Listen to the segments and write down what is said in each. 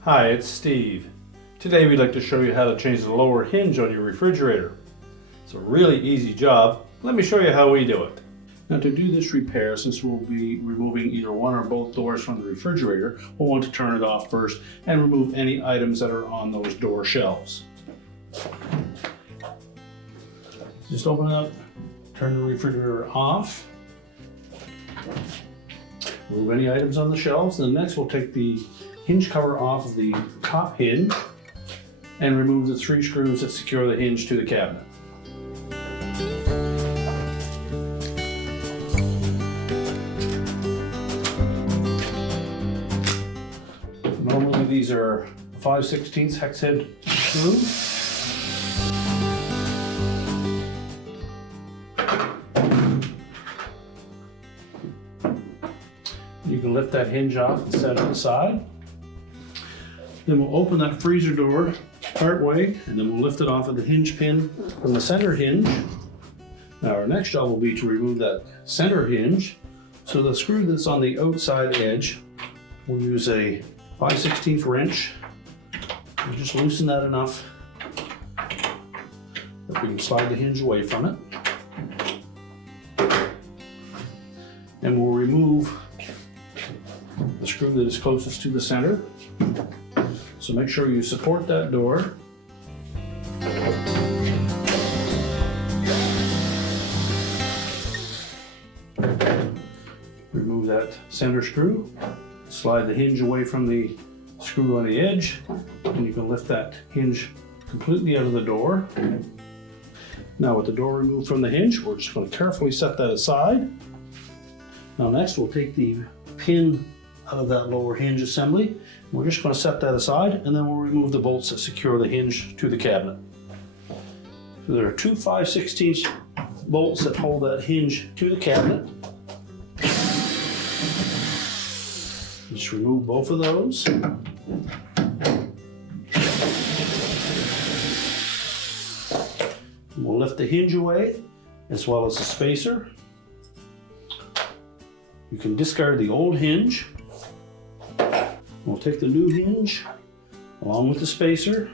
Hi, it's Steve. Today we'd like to show you how to change the lower hinge on your refrigerator. It's a really easy job. Let me show you how we do it. Now, to do this repair, since we'll be removing either one or both doors from the refrigerator, we'll want to turn it off first and remove any items that are on those door shelves. Just open it up, turn the refrigerator off, remove any items on the shelves. Then next we'll take the hinge cover off of the top hinge and remove the 3 screws that secure the hinge to the cabinet. Normally these are 5/16 hex head screws. You can lift that hinge off and set it aside. Then we'll open that freezer door part way, and then we'll lift it off of the hinge pin from the center hinge. Now our next job will be to remove that center hinge. So the screw that's on the outside edge, we'll use a 5/16 wrench and just loosen that enough that we can slide the hinge away from it. And we'll remove the screw that is closest to the center. So make sure you support that door. Remove that center screw, slide the hinge away from the screw on the edge, and you can lift that hinge completely out of the door. Now with the door removed from the hinge, we're just going to carefully set that aside. Now next we'll take the pin out of that lower hinge assembly. We're just going to set that aside, and then we'll remove the bolts that secure the hinge to the cabinet. So there are 2 5/16 bolts that hold that hinge to the cabinet. Just remove both of those. We'll lift the hinge away as well as the spacer. You can discard the old hinge. We'll take the new hinge along with the spacer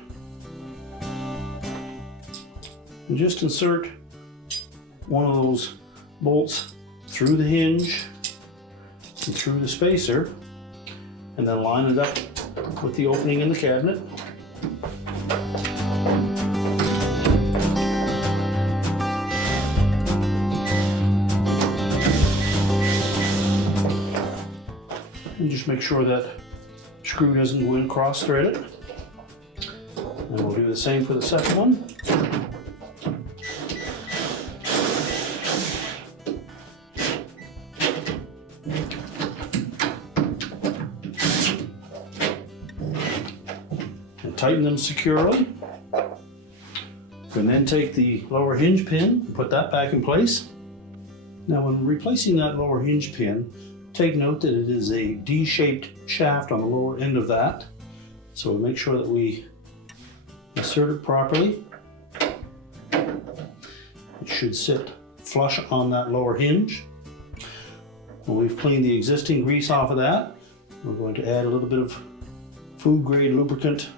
and just insert one of those bolts through the hinge and through the spacer, and then line it up with the opening in the cabinet. And just make sure that screw doesn't go in cross-threaded. And we'll do the same for the second one. And tighten them securely. You can then take the lower hinge pin and put that back in place. Now when replacing that lower hinge pin, take note that it is a D-shaped shaft on the lower end of that. So we'll make sure that we insert it properly. It should sit flush on that lower hinge. When we've cleaned the existing grease off of that, we're going to add a little bit of food grade lubricant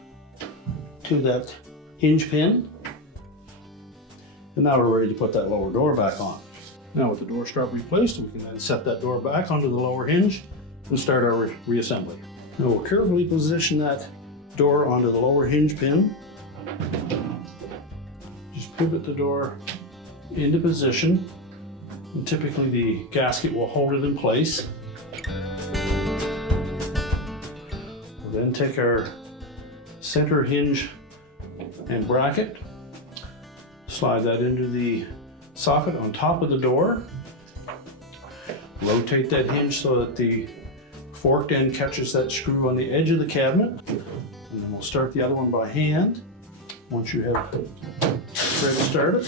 to that hinge pin. And now we're ready to put that lower door back on. Now with the door strap replaced, we can then set that door back onto the lower hinge and start our reassembly. Now we'll carefully position that door onto the lower hinge pin. Just pivot the door into position, and typically the gasket will hold it in place. We'll then take our center hinge and bracket, slide that into the socket on top of the door. Rotate that hinge so that the forked end catches that screw on the edge of the cabinet. And then we'll start the other one by hand. Once you have thread started,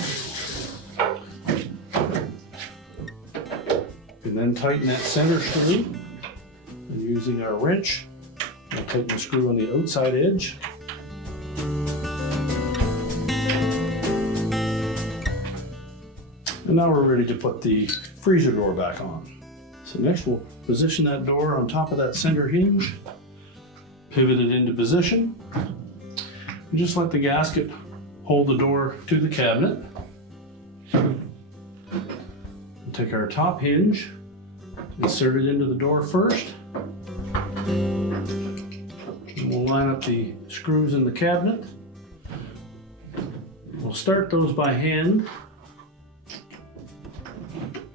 you can then tighten that center screw. And using our wrench, we'll tighten the screw on the outside edge. And now we're ready to put the freezer door back on. So next we'll position that door on top of that center hinge, pivot it into position, and just let the gasket hold the door to the cabinet. We'll take our top hinge, insert it into the door first, and we'll line up the screws in the cabinet. We'll start those by hand.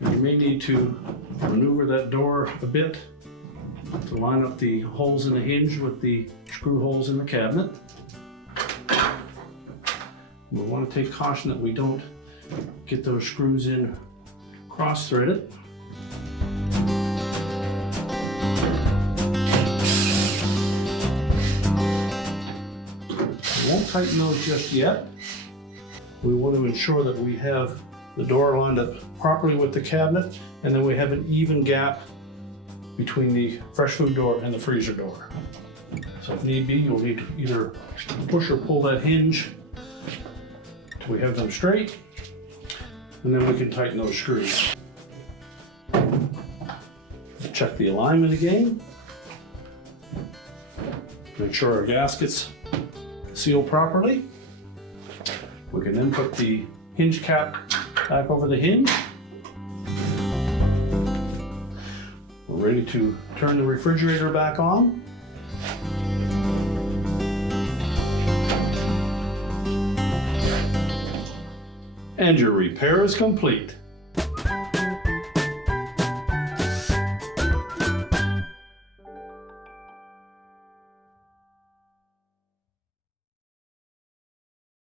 You may need to maneuver that door a bit to line up the holes in the hinge with the screw holes in the cabinet. We'll want to take caution that we don't get those screws in cross-threaded. We won't tighten those just yet. We want to ensure that we have the door lined up properly with the cabinet, and then we have an even gap between the fresh food door and the freezer door. So if need be, you'll need to either push or pull that hinge till we have them straight, and then we can tighten those screws. Check the alignment again. Make sure our gaskets seal properly. We can then put the hinge cap back over the hinge. We're ready to turn the refrigerator back on. And your repair is complete.